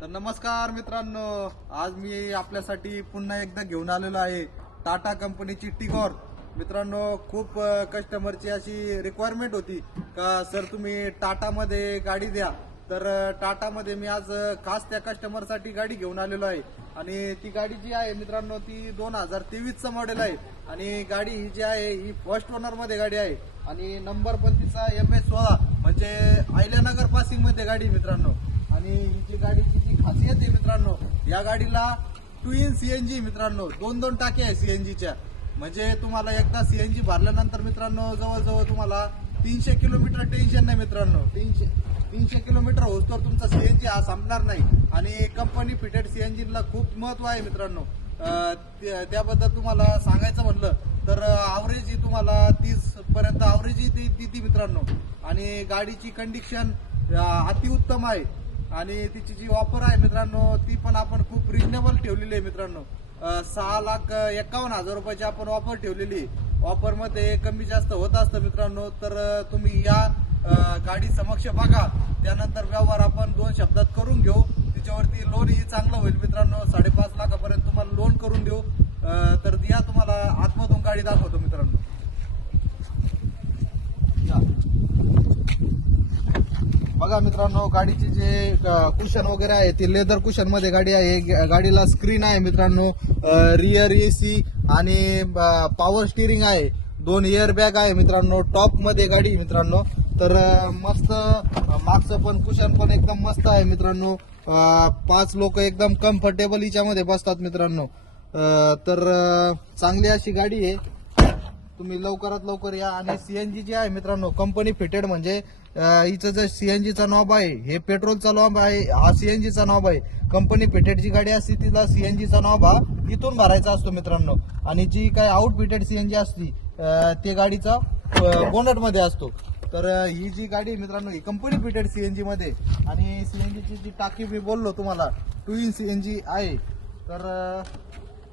तर नमस्कार मित्रांनो, आज मी आपल्यासाठी पुन्हा एकदा घेऊन आलेलो आहे टाटा कंपनीची टिगॉर। मित्रांनो, खूप कस्टमरची अशी रिक्वायरमेंट होती का सर तुम्ही टाटामध्ये गाडी द्या। तर टाटामध्ये मी आज खास त्या कस्टमरसाठी गाडी घेऊन आलेलो आहे आणि ती गाडी जी आहे मित्रांनो ती 2023चं मॉडेल आहे आणि गाडी ही जी आहे ही फर्स्ट ओनर मध्ये गाडी आहे आणि नंबर पण तिचा MS16 म्हणजे अहिल्यानगर पासिंग मध्ये गाडी मित्रांनो। आणि ही जी गाडीची जी खासियत आहे मित्रांनो, या गाडीला ट्विन सीएनजी मित्रांनो, दोन टाके आहे सीएनजीच्या। म्हणजे तुम्हाला एकदा सीएनजी भरल्यानंतर मित्रांनो जवळजवळ तुम्हाला 300 किलोमीटर टेन्शन नाही मित्रांनो। 300 किलोमीटर होतोवर तुमचा सीएनजी हा संपणार नाही आणि कंपनी फिटेड सीएनजीला खूप महत्व आहे मित्रांनो। त्याबद्दल तुम्हाला सांगायचं म्हटलं तर ॲव्हरेज ही तुम्हाला 30 पर्यंत ॲव्हरेज ही देते मित्रांनो। आणि गाडीची कंडिशन अतिउत्तम आहे आणि तिची जी ऑफर आहे मित्रांनो ती पण आपण खूप रिजनेबल ठेवलेली आहे मित्रांनो। 6,51,000 रुपयाची आपण ऑफर ठेवलेली। ऑफर मध्ये कमी जास्त होत असतं मित्रांनो। तर तुम्ही या गाडी समक्ष बघा, त्यानंतर व्यवहार आपण 2 शब्दात करून घेऊ। तिच्यावरती लोन ही चांगलं होईल मित्रांनो, 5.5 लाखापर्यंत तुम्हाला लोन करून देऊ। तर या तुम्हाला आतमधून गाडी दाखवतो मित्रांनो। बघा मित्रांनो, गाडीचे जे कुशन वगैरे आहे ते लेदर कुशन मध्ये गाडी आहे। गाडीला स्क्रीन आहे मित्रांनो, रिअर एसी आणि पॉवर स्टीरिंग आहे, 2 एअर बॅग आहे मित्रांनो। टॉप मध्ये गाडी मित्रांनो। तर मस्त मागचं पण कुशन पण एकदम मस्त आहे मित्रांनो। 5 लोक एकदम कम्फर्टेबल हिच्यामध्ये बसतात मित्रांनो। तर चांगली अशी गाडी आहे, तुम्ही लवकरात लवकर या। आणि सीएनजी जी आहे मित्रांनो कंपनी फिटेड, म्हणजे हिचं जे सीएनजीचा नॉब आहे हे पेट्रोलचा नॉब आहे, हा सीएनजीचा नॉब आहे। कंपनी फिटेड जी गाडी असते तिला सीएनजीचा नॉब हा इथून भरायचा असतो मित्रांनो आणि जी काय आउट फिटेड सीएनजी असती ते गाडीचा बोनट मध्ये असतो। तर ही जी गाडी आहे मित्रांनो ही कंपनी फिटेड सीएनजी मध्ये आणि सीएनजीची जी टाकी मी बोललो तुम्हाला ट्विन सीएनजी आहे, तर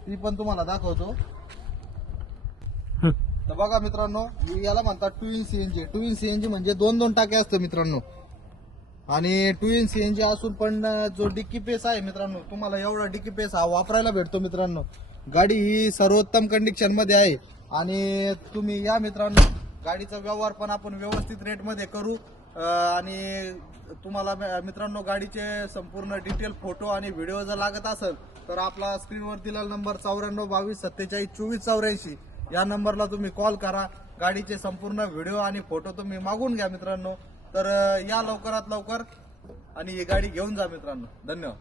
ती पण तुम्हाला दाखवतो। तर बघा मित्रांनो, याला म्हणतात ट्विन सीएनजी। ट्विन सीएनजी म्हणजे 2 टाके असतं मित्रांनो आणि ट्विन सीएनजी असून पण जो डिक्की पेस आहे मित्रांनो, तुम्हाला एवढा डिक्की पेस हा वापरायला भेटतो मित्रांनो। गाडी ही सर्वोत्तम कंडिशन मध्ये आहे आणि तुम्ही या मित्रांनो, गाडीचा व्यवहार पण आपण व्यवस्थित रेट मध्ये करू। आणि तुम्हाला मित्रांनो गाडीचे संपूर्ण डिटेल फोटो आणि व्हिडिओ जर लागत असेल तर आपला स्क्रीनवर दिलेला नंबर 9422472484 या नंबरला तुम्ही कॉल करा। गाडीचे संपूर्ण व्हिडिओ आणि फोटो तुम्ही मागून घ्या मित्रांनो। तर या लवकरात लवकर आणि ही गाडी घेऊन जा मित्रांनो। धन्यवाद।